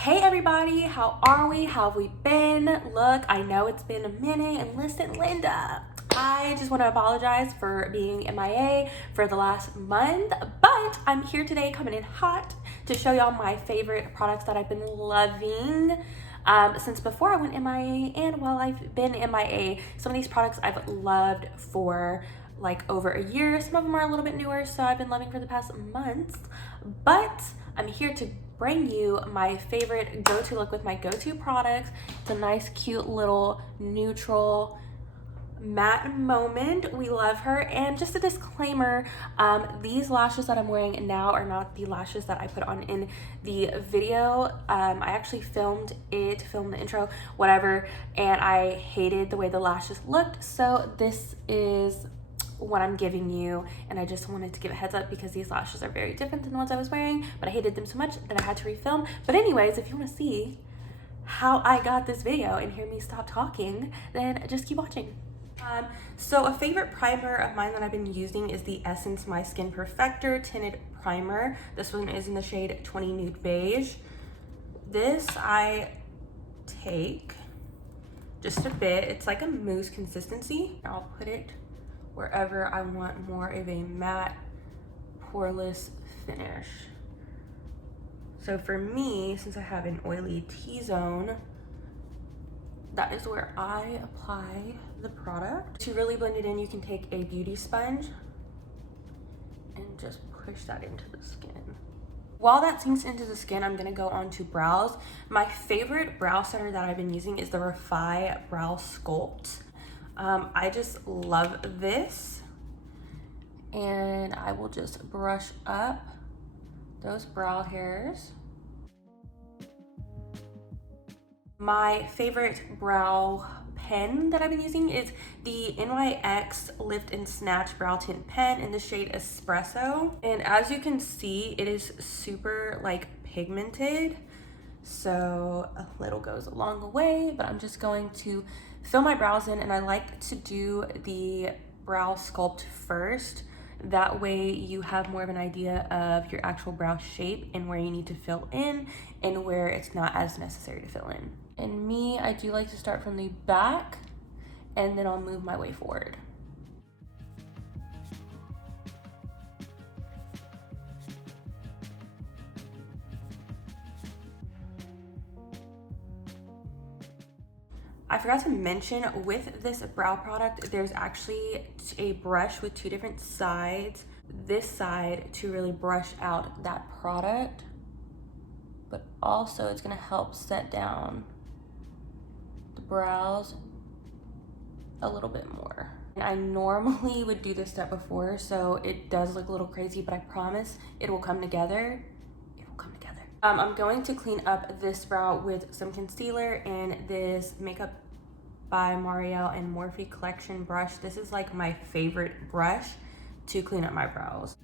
Hey everybody, how are we? How have we been? Look, I know it's been a minute, and listen, Linda, I just want to apologize for being MIA for the last month, but I'm here today coming in hot to show y'all my favorite products that I've been loving since before I went MIA and while I've been MIA. Some of these products I've loved for like over a year. Some of them are a little bit newer, so I've been loving for the past months, but I'm here to bring you my favorite go-to look with my go-to products. It's a nice, cute little neutral matte moment. We love her. And just a disclaimer, these lashes that I'm wearing now are not the lashes that I put on in the video. I actually filmed the intro, whatever, and I hated the way the lashes looked, so this is what I'm giving you, and I just wanted to give a heads up because these lashes are very different than the ones I was wearing, but I hated them so much that I had to refilm. But anyways, if you want to see how I got this video and hear me stop talking, then just keep watching. So a favorite primer of mine that I've been using is the Essence My Skin Perfector Tinted Primer. This one is in the shade 20 Nude Beige. This I take just a bit. It's like a mousse consistency. I'll put it wherever I want more of a matte, poreless finish. So for me, since I have an oily T-zone, that is where I apply the product. To really blend it in, you can take a beauty sponge and just push that into the skin. While that sinks into the skin, I'm gonna go on to brows. My favorite brow setter that I've been using is the Refi Brow Sculpt. I just love this, and I will just brush up those brow hairs. My favorite brow pen that I've been using is the NYX Lift and Snatch Brow Tint Pen in the shade Espresso. And as you can see, it is super like pigmented, so a little goes a long way, but I'm just going to fill my brows in, and I like to do the brow sculpt first. That way you have more of an idea of your actual brow shape and where you need to fill in and where it's not as necessary to fill in. And me, I do like to start from the back and then I'll move my way forward. I forgot to mention, with this brow product, there's actually a brush with two different sides. This side to really brush out that product, but also it's gonna help set down the brows a little bit more. And I normally would do this step before, so it does look a little crazy, but I promise it will come together. It will come together. I'm going to clean up this brow with some concealer and this Makeup by Marielle and Morphe collection brush. This is like my favorite brush to clean up my brows.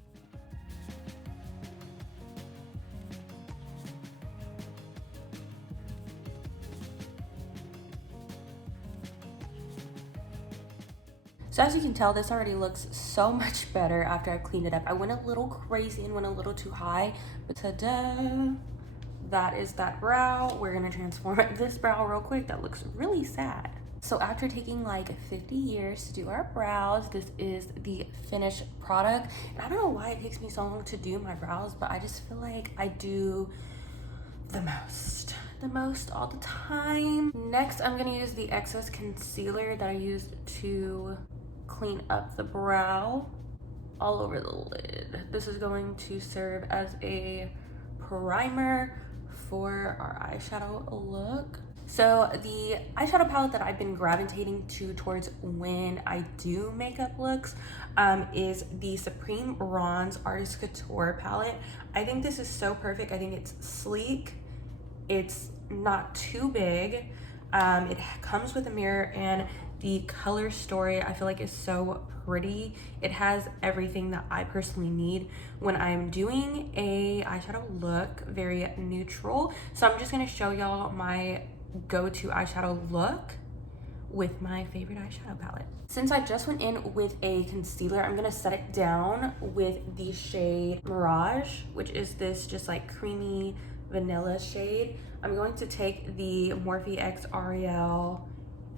So as you can tell, this already looks so much better after I cleaned it up. I went a little crazy and went a little too high, but ta-da! That is that brow. We're gonna transform this brow real quick. That looks really sad. So after taking like 50 years to do our brows, this is the finished product. And I don't know why it takes me so long to do my brows, but I just feel like I do the most all the time. Next, I'm gonna use the excess concealer that I used to clean up the brow all over the lid. This is going to serve as a primer for our eyeshadow look. So the eyeshadow palette that I've been gravitating towards when I do makeup looks is the Supreme Ron's Artist Couture palette. I think this is so perfect. I think it's sleek. It's not too big. It comes with a mirror, and the color story I feel like is so pretty. It has everything that I personally need when I'm doing a eyeshadow look, very neutral. So I'm just gonna show y'all my go-to eyeshadow look with my favorite eyeshadow palette. Since I just went in with a concealer, I'm gonna set it down with the shade Mirage, which is this just like creamy vanilla shade. I'm going to take the Morphe X Ariel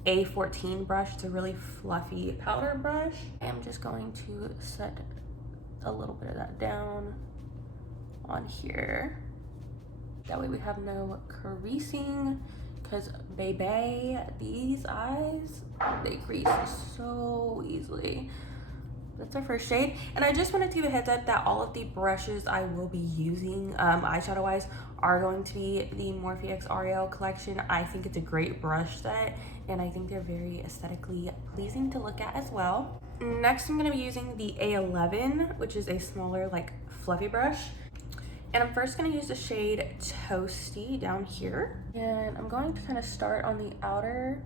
A14 brush. It's a really fluffy powder brush. I'm just going to set a little bit of that down on here. That way we have no creasing, because baby, these eyes, they crease so easily. That's our first shade. And I just wanted to give a heads up that all of the brushes I will be using eyeshadow wise are going to be the Morphe X Ariel collection. I think it's a great brush set, and I think they're very aesthetically pleasing to look at as well. Next, I'm going to be using the A11, which is a smaller, like, fluffy brush. And I'm first going to use the shade Toasty down here. And I'm going to kind of start on the outer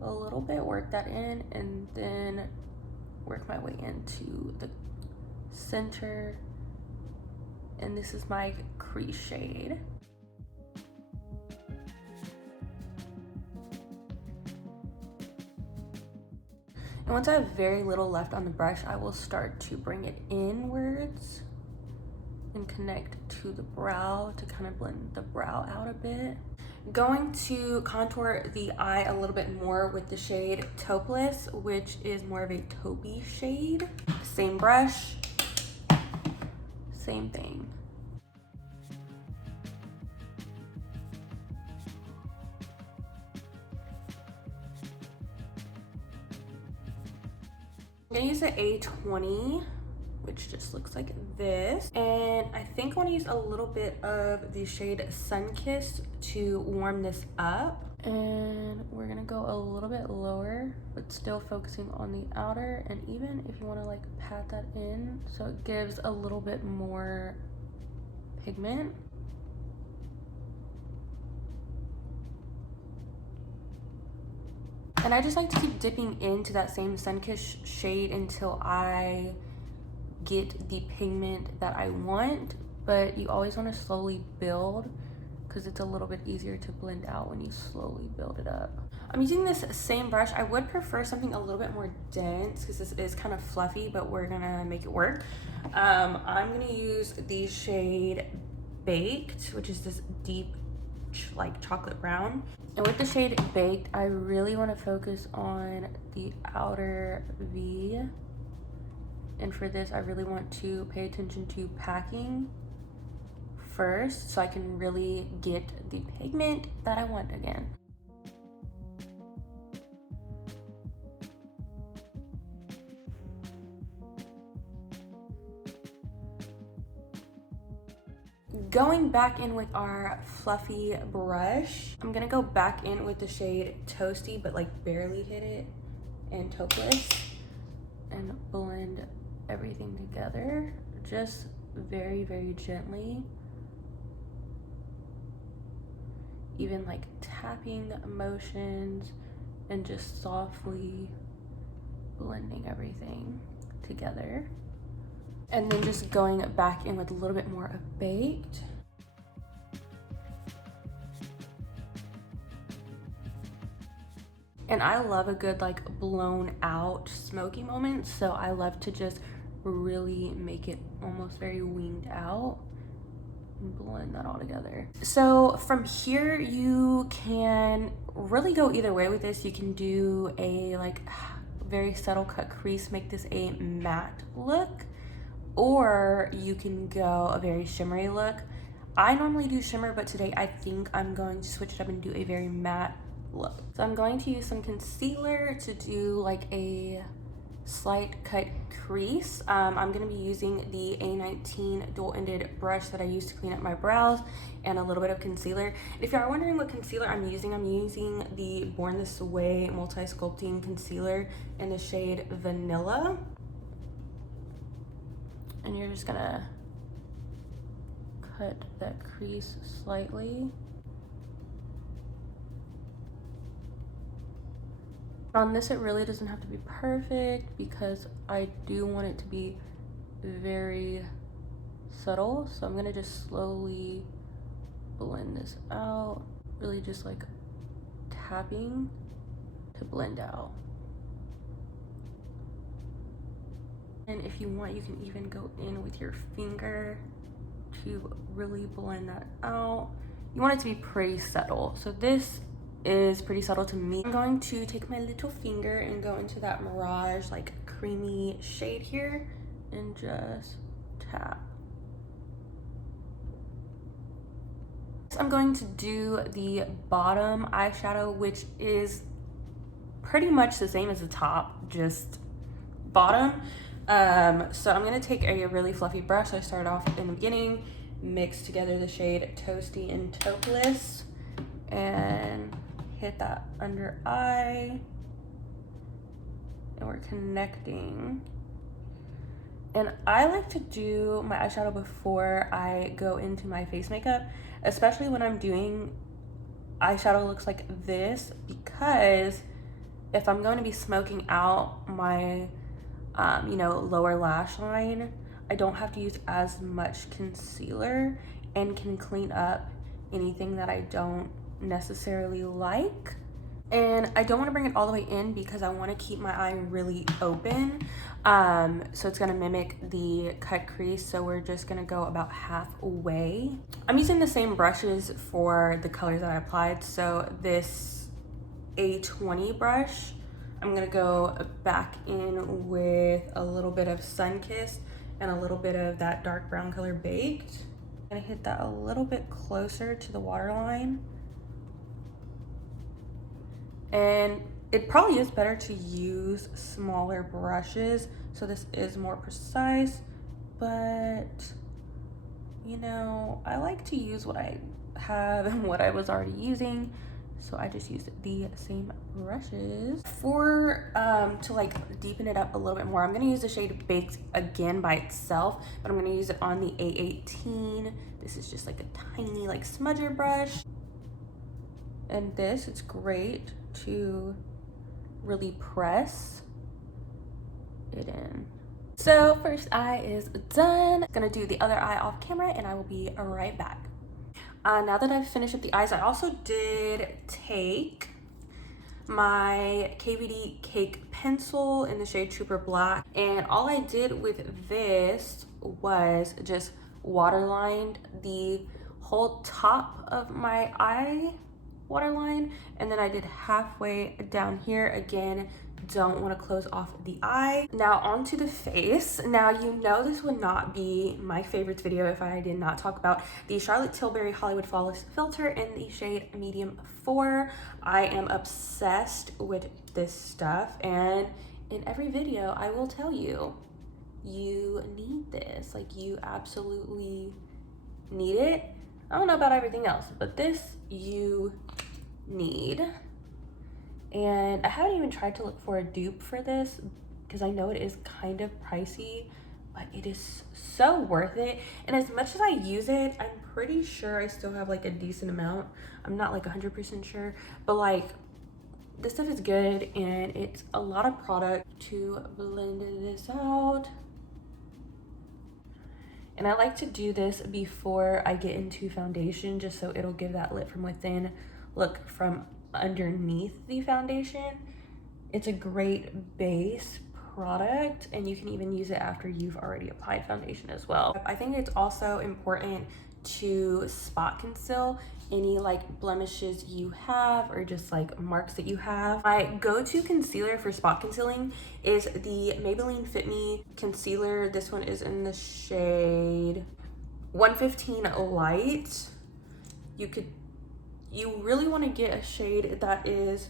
a little bit, work that in, and then work my way into the center. And this is my crease shade. And once I have very little left on the brush, I will start to bring it inwards and connect to the brow to kind of blend the brow out a bit. Going to contour the eye a little bit more with the shade Taupeless, which is more of a taupey shade. Same brush, same thing. I'm gonna use the A20, which just looks like this. And I think I want to use a little bit of the shade Sunkissed to warm this up. And we're gonna go a little bit lower, but still focusing on the outer. And even if you want to like pat that in, so it gives a little bit more pigment. And I just like to keep dipping into that same Sunkissed shade until I get the pigment that I want, but you always want to slowly build because it's a little bit easier to blend out when you slowly build it up. I'm using this same brush. I would prefer something a little bit more dense because this is kind of fluffy, but we're gonna make it work. I'm gonna use the shade Baked, which is this deep like chocolate brown. And with the shade Baked, I really want to focus on the outer V. And for this, I really want to pay attention to packing first so I can really get the pigment that I want again. Going back in with our fluffy brush, I'm gonna go back in with the shade Toasty, but like barely hit it, and Taupeless, and blend everything together, just very, very gently. Even like tapping motions and just softly blending everything together. And then just going back in with a little bit more of Baked. And I love a good like blown out smoky moment, so I love to just really make it almost very winged out and blend that all together. So from here, you can really go either way with this. You can do a like very subtle cut crease, make this a matte look, or you can go a very shimmery look. I normally do shimmer, but today I think I'm going to switch it up and do a very matte look. So I'm going to use some concealer to do like a slight cut crease. I'm going to be using the A19 dual-ended brush that I use to clean up my brows, and a little bit of concealer. If you are wondering what concealer I'm using the Born This Way multi-sculpting concealer in the shade Vanilla. And you're just gonna cut that crease slightly. On this, it really doesn't have to be perfect because I do want it to be very subtle. So I'm gonna just slowly blend this out, really just like tapping to blend out. And if you want, you can even go in with your finger to really blend that out. You want it to be pretty subtle. So this is pretty subtle to me. I'm going to take my little finger and go into that Mirage like creamy shade here and just tap. I'm going to do the bottom eyeshadow, which is pretty much the same as the top, just bottom. So I'm gonna take a really fluffy brush. I start off in the beginning, mix together the shade Toasty and Taupeless, and hit that under eye, and we're connecting. And I like to do my eyeshadow before I go into my face makeup, especially when I'm doing eyeshadow looks like this, because if I'm going to be smoking out my you know, lower lash line, I don't have to use as much concealer and can clean up anything that I don't necessarily like. And I don't want to bring it all the way in because I want to keep my eye really open. So it's going to mimic the cut crease. So we're just going to go about halfway. I'm using the same brushes for the colors that I applied. So this A20 brush, I'm gonna go back in with a little bit of Sunkissed and a little bit of that dark brown color Baked. I'm gonna hit that a little bit closer to the waterline. And it probably is better to use smaller brushes, so this is more precise, but you know, I like to use what I have and what I was already using. So I just used the same brushes. For to like deepen it up a little bit more, I'm gonna use the shade Baked again by itself, but I'm gonna use it on the A18. This is just like a tiny like smudger brush. And this, it's great to really press it in. So first eye is done. Gonna do the other eye off camera and I will be right back. Now that I've finished up the eyes, I also did take my KVD Cake pencil in the shade Trooper Black, and all I did with this was just waterlined the whole top of my eye waterline, and then I did halfway down here. Again, don't want to close off the eye. Now onto the face. Now you know this would not be my favorites video if I did not talk about the Charlotte Tilbury Hollywood Flawless filter in the shade medium 4. I am obsessed with this stuff, and in every video I will tell you, you need this. Like, you absolutely need it. I don't know about everything else, but this you need. And I haven't even tried to look for a dupe for this because I know it is kind of pricey, but it is so worth it. And as much as I use it, I'm pretty sure I still have like a decent amount. I'm not like 100% sure, but like this stuff is good and it's a lot of product to blend this out. And I like to do this before I get into foundation, just so it'll give that lit from within look from underneath the foundation. It's a great base product, and you can even use it after you've already applied foundation as well. I think it's also important to spot conceal any like blemishes you have or just like marks that you have. My go-to concealer for spot concealing is the Maybelline Fit Me concealer. This one is in the shade 115 Light. You really want to get a shade that is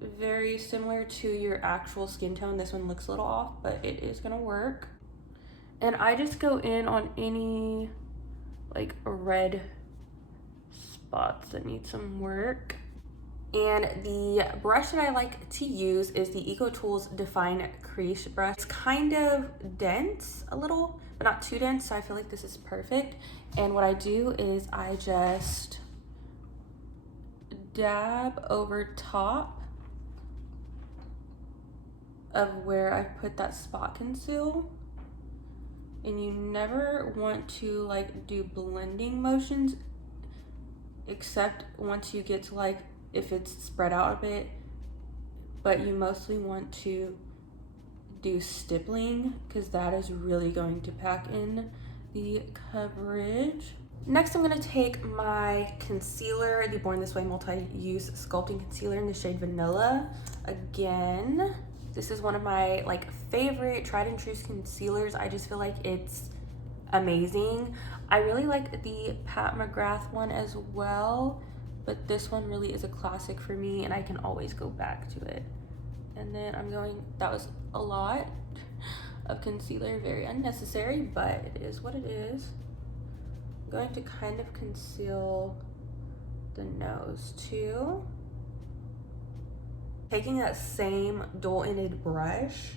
very similar to your actual skin tone. This one looks a little off, but it is gonna work. And I just go in on any like red spots that need some work. And the brush that I like to use is the EcoTools Define Crease brush. It's kind of dense a little, but not too dense, so I feel like this is perfect. And what I do is I just dab over top of where I put that spot conceal. And you never want to like do blending motions except once you get to like if it's spread out a bit, but you mostly want to do stippling because that is really going to pack in the coverage. Next, I'm gonna take my concealer, the Born This Way Multi-Use Sculpting Concealer in the shade Vanilla. Again, this is one of my like favorite tried and true concealers. I just feel like it's amazing. I really like the Pat McGrath one as well, but this one really is a classic for me and I can always go back to it. And then that was a lot of concealer, very unnecessary, but it is what it is. I'm going to kind of conceal the nose too. Taking that same dual-ended brush,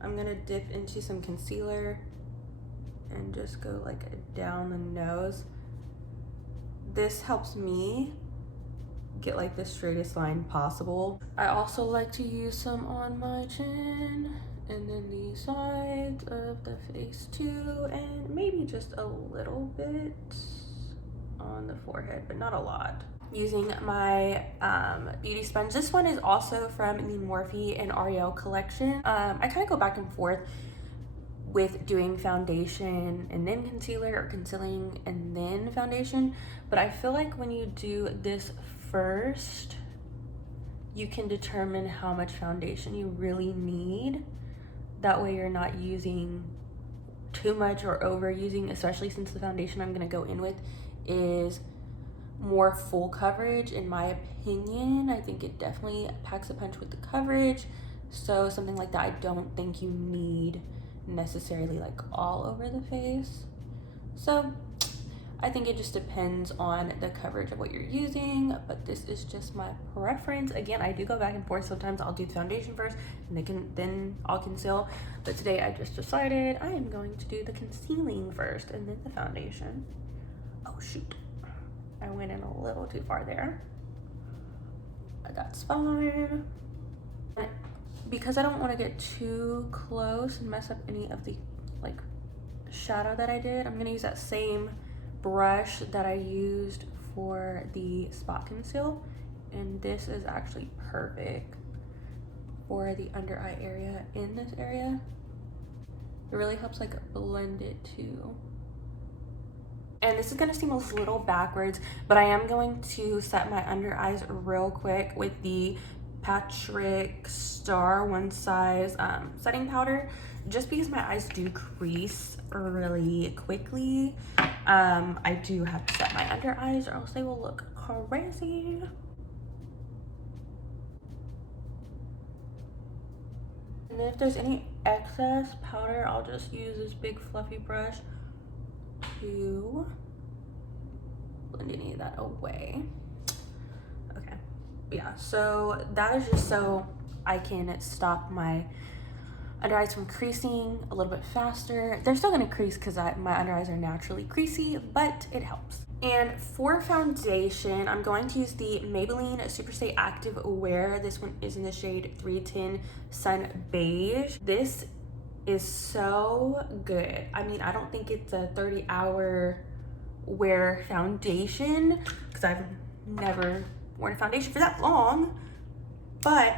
I'm gonna dip into some concealer and just go like down the nose. This helps me get like the straightest line possible. I also like to use some on my chin and then the sides of the face too, and maybe just a little bit on the forehead, but not a lot. Using my beauty sponge. This one is also from the Morphe and Ariel collection. I kind of go back and forth with doing foundation and then concealer, or concealing and then foundation, but I feel like when you do this first, you can determine how much foundation you really need. That way you're not using too much or overusing, especially since the foundation I'm gonna go in with is more full coverage in my opinion. I think it definitely packs a punch with the coverage. So something like that I don't think you need necessarily like all over the face. So I think it just depends on the coverage of what you're using, but this is just my preference. Again, I do go back and forth. Sometimes I'll do the foundation first and then I'll conceal. But today I just decided I am going to do the concealing first and then the foundation. Oh shoot, I went in a little too far there. But that's fine. Because I don't want to get too close and mess up any of the like shadow that I did, I'm gonna use that same brush that I used for the spot conceal, and this is actually perfect for the under eye area. In this area, it really helps like blend it too. And this is gonna seem a little backwards, but I am going to set my under eyes real quick with the Patrick Star One Size setting powder, just because my eyes do crease really quickly. I do have to set my under eyes or else they will look crazy. And then if there's any excess powder, I'll just use this big fluffy brush to blend any of that away. Okay, yeah, so that is just so I can stop my under eyes from creasing a little bit faster. They're still gonna crease because my under eyes are naturally creasy, but it helps. And for foundation, I'm going to use the Maybelline Superstay Active Wear. This one is in the shade 310 Sun Beige. This is so good. I mean, I don't think it's a 30-hour wear foundation because I've never worn a foundation for that long, but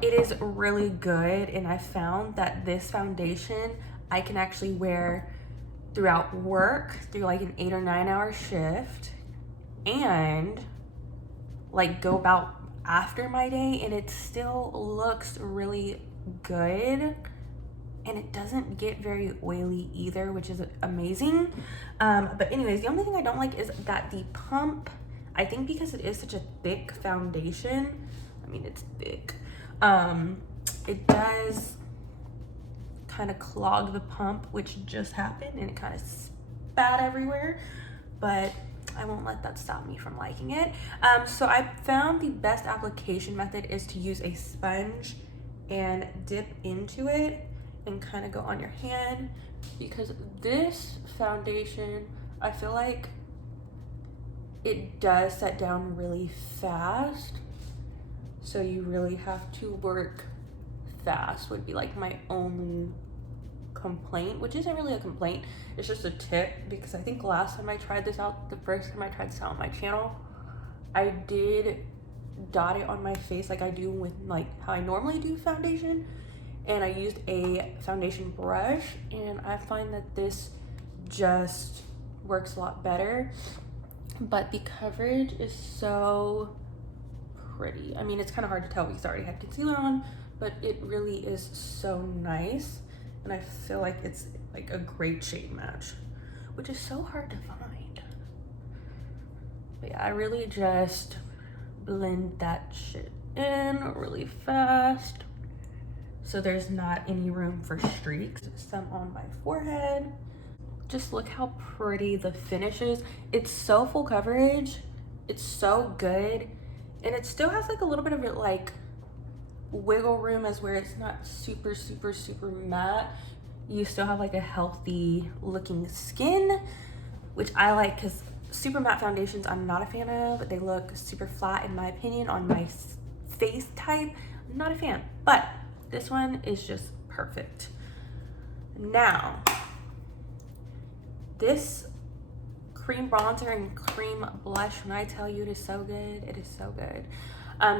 it is really good. And I found that this foundation I can actually wear throughout work, through like an 8 or 9 hour shift, and like go about after my day, and it still looks really good, and it doesn't get very oily either, which is amazing. But anyways, the only thing I don't like is that the pump, I think because it is such a thick foundation, I mean it's thick, it does kind of clog the pump, which just happened, and it kind of spat everywhere, but I won't let that stop me from liking it. So I found the best application method is to use a sponge and dip into it and kind of go on your hand, because this foundation, I feel like it does set down really fast, so you really have to work fast, would be like my only complaint, which isn't really a complaint, it's just a tip, because I think last time I tried this out, the first time I tried this out on my channel, I did dot it on my face like I do with like how I normally do foundation, and I used a foundation brush, and I find that this just works a lot better. But the coverage is so pretty. I mean, it's kind of hard to tell because I already had concealer on, but it really is so nice, and I feel like it's like a great shade match, which is so hard to find. But yeah, I really just blend that shit in really fast so there's not any room for streaks. Some on my forehead. Just look how pretty the finish is. It's so full coverage, it's so good, and it still has like a little bit of it like wiggle room, as where it's not super matte. You still have like a healthy looking skin, which I like, because super matte foundations I'm not a fan of. They look super flat in my opinion on my face type. I'm not a fan, but this one is just perfect. Now, this cream bronzer and cream blush, when I tell you it is so good, it is so good.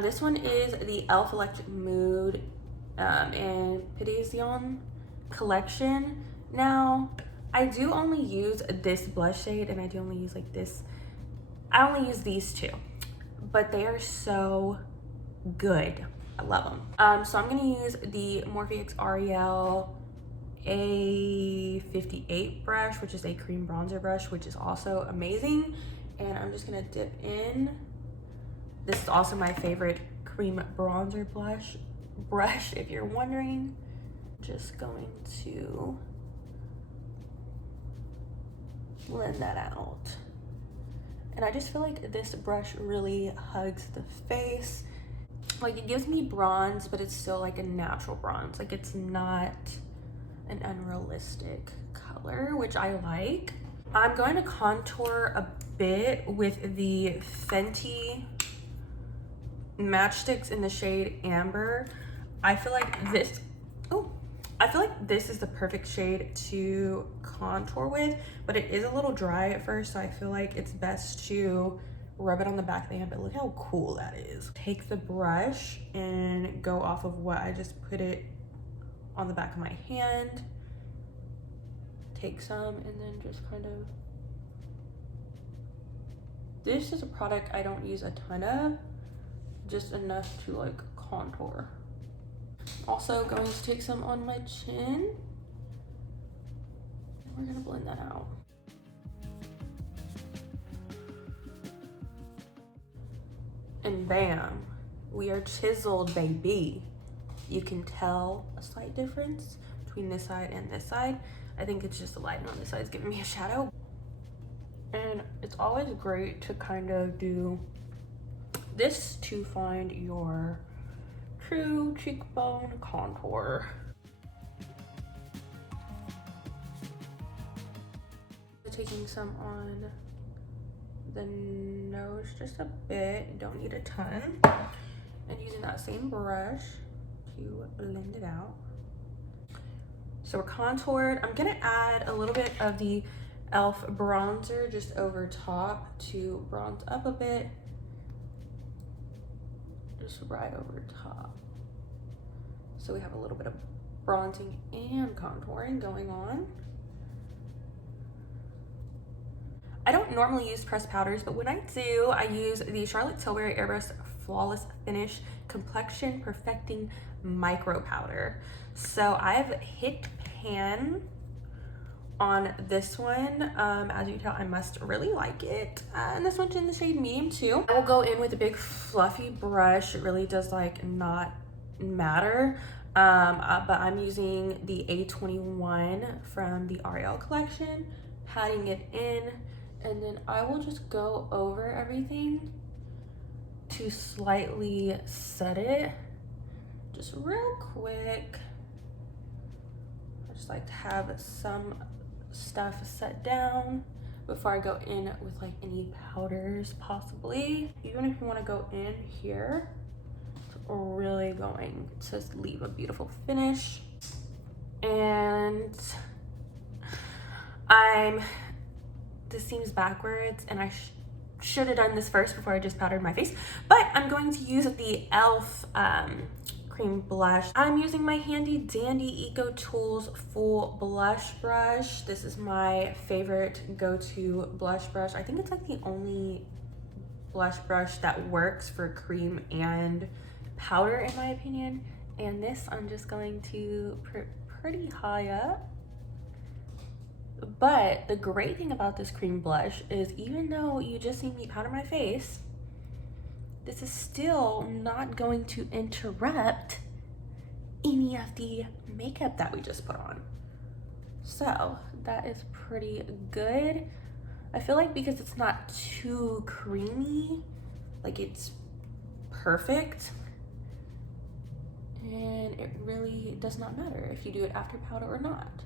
This one is the e.l.f. Electric Mood and Pédation collection. Now, I do only use this blush shade, and I do only use like this. I only use these two, but they are so good. I love them. So I'm gonna use the Morphe X Ariel A58 brush, which is a cream bronzer brush, which is also amazing. And I'm just gonna dip in. This is also my favorite cream bronzer brush, if you're wondering. Just going to blend that out. And I just feel like this brush really hugs the face. Like, it gives me bronze, but it's still like a natural bronze. Like, it's not an unrealistic color, which I like. I'm going to contour a bit with the Fenty matchsticks in the shade Amber. I feel like this is the perfect shade to contour with, but it is a little dry at first, so I feel like it's best to rub it on the back of the hand. But look how cool that is. Take the brush and go off of what I just put it on the back of my hand. Take some and then just kind of, this is a product I don't use a ton of, just enough to like contour. Also going to take some on my chin. We're gonna blend that out. And bam, we are chiseled, baby. You can tell a slight difference between this side and this side. I think it's just the lighting on this side is giving me a shadow. And it's always great to kind of do this to find your true cheekbone contour. Taking some on the nose just a bit, don't need a ton, and using that same brush to blend it out. So we're contoured. I'm gonna add a little bit of the e.l.f. bronzer just over top to bronze up a bit, just right over top. So we have a little bit of bronzing and contouring going on. I don't normally use pressed powders, but when I do, I use the Charlotte Tilbury Airbrush Flawless Finish Complexion Perfecting Micro Powder. So I've hit pan on this one. As you can tell, I must really like it. And this one's in the shade medium too. I will go in with a big fluffy brush. It really does like not matter. But I'm using the A21 from the Ariel collection, patting it in. And then I will just go over everything to slightly set it, just real quick. I just like to have some stuff set down before I go in with like any powders possibly. Even if you want to go in here, it's really going to leave a beautiful finish. And this seems backwards, and I should have done this first before I just powdered my face, but I'm going to use the e.l.f. cream blush. I'm using my handy dandy Eco Tools full blush brush. This is my favorite go-to blush brush. I think it's like the only blush brush that works for cream and powder in my opinion. And this I'm just going to put pretty high up. But the great thing about this cream blush is even though you just see me powder my face, this is still not going to interrupt any of the makeup that we just put on. So that is pretty good. I feel like because it's not too creamy, like it's perfect. And it really does not matter if you do it after powder or not.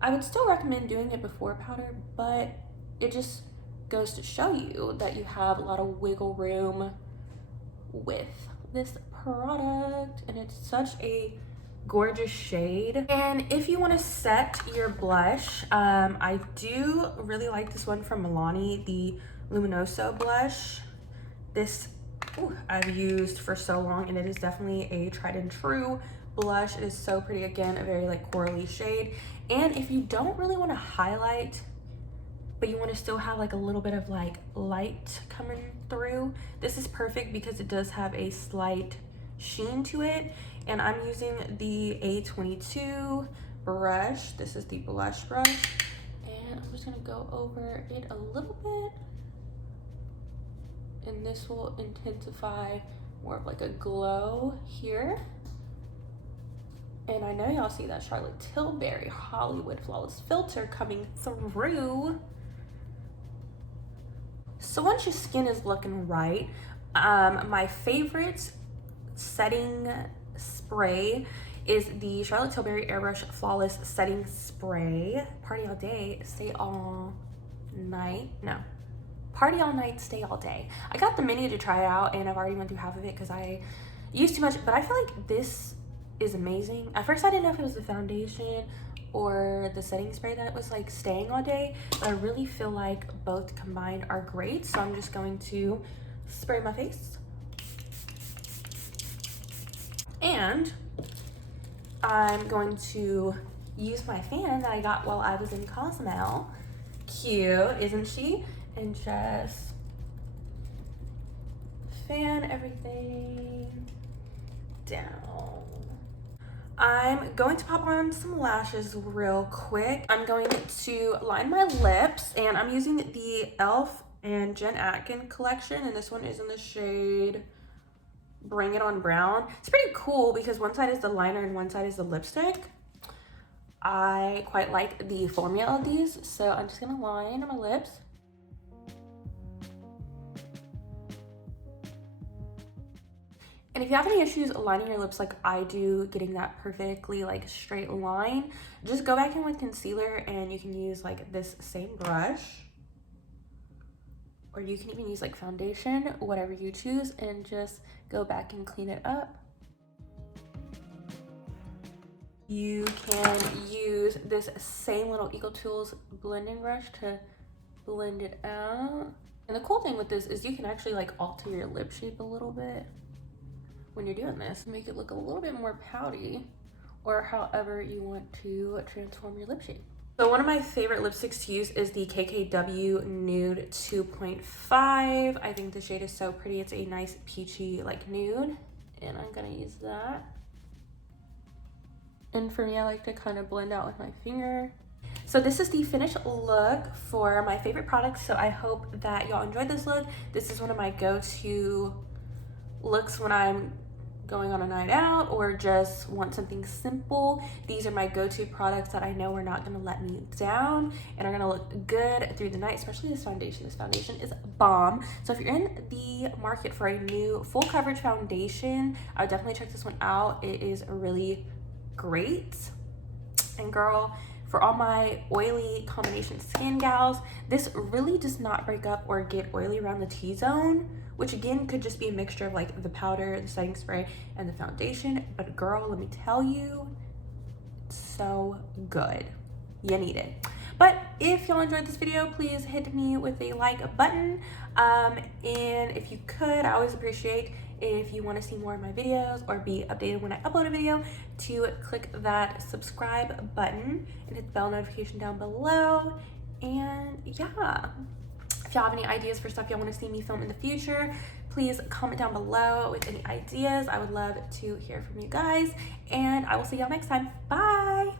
I would still recommend doing it before powder, but it just goes to show you that you have a lot of wiggle room with this product, and it's such a gorgeous shade. And if you want to set your blush, I do really like this one from Milani, the Luminoso blush. This I've used for so long, and it is definitely a tried and true blush. It is so pretty. Again, a very like corally shade. And if you don't really want to highlight but you want to still have like a little bit of like light coming through, this is perfect because it does have a slight sheen to it. And I'm using the A22 brush. This is the blush brush, and I'm just gonna go over it a little bit, and this will intensify more of like a glow here. And I know y'all see that Charlotte Tilbury Hollywood Flawless filter coming through. So once your skin is looking right, my favorite setting spray is the Charlotte Tilbury Airbrush Flawless Setting Spray. Party all day, stay all night. No. Party all night, stay all day. I got the mini to try it out, and I've already went through half of it because I used too much, but I feel like this is amazing. At first I didn't know if it was the foundation or the setting spray that was like staying all day, but I really feel like both combined are great. So I'm just going to spray my face, and I'm going to use my fan that I got while I was in Cozumel. Cute, isn't she? And just fan everything down. I'm going to pop on some lashes real quick. I'm going to line my lips, and I'm using the e.l.f. and Jen Atkin collection, and this one is in the shade Bring It On Brown. It's pretty cool because one side is the liner and one side is the lipstick. I quite like the formula of these, so I'm just gonna line my lips. And if you have any issues lining your lips like I do, getting that perfectly like straight line, just go back in with concealer, and you can use like this same brush, or you can even use like foundation, whatever you choose, and just go back and clean it up. You can use this same little Eco Tools blending brush to blend it out. And the cool thing with this is you can actually like alter your lip shape a little bit when you're doing this, make it look a little bit more pouty, or however you want to transform your lip shape. So one of my favorite lipsticks to use is the KKW Nude 2.5. I think the shade is so pretty. It's a nice peachy like nude, and I'm gonna use that. And for me, I like to kind of blend out with my finger. So this is the finished look for my favorite products. So I hope that y'all enjoyed this look. This is one of my go-to looks when I'm going on a night out or just want something simple. These are my go-to products that I know are not going to let me down and are going to look good through the night, especially this foundation. This foundation is bomb. So if you're in the market for a new full coverage foundation, I would definitely check this one out. It is really great. And girl, for all my oily combination skin gals, this really does not break up or get oily around the T-zone, which again could just be a mixture of like the powder, the setting spray, and the foundation. But girl, let me tell you, it's so good. You need it. But if y'all enjoyed this video, please hit me with a like button. And if you could, I always appreciate if you want to see more of my videos or be updated when I upload a video, to click that subscribe button and hit the bell notification down below. And yeah, if y'all have any ideas for stuff y'all want to see me film in the future, please comment down below with any ideas. I would love to hear from you guys, and I will see y'all next time. Bye.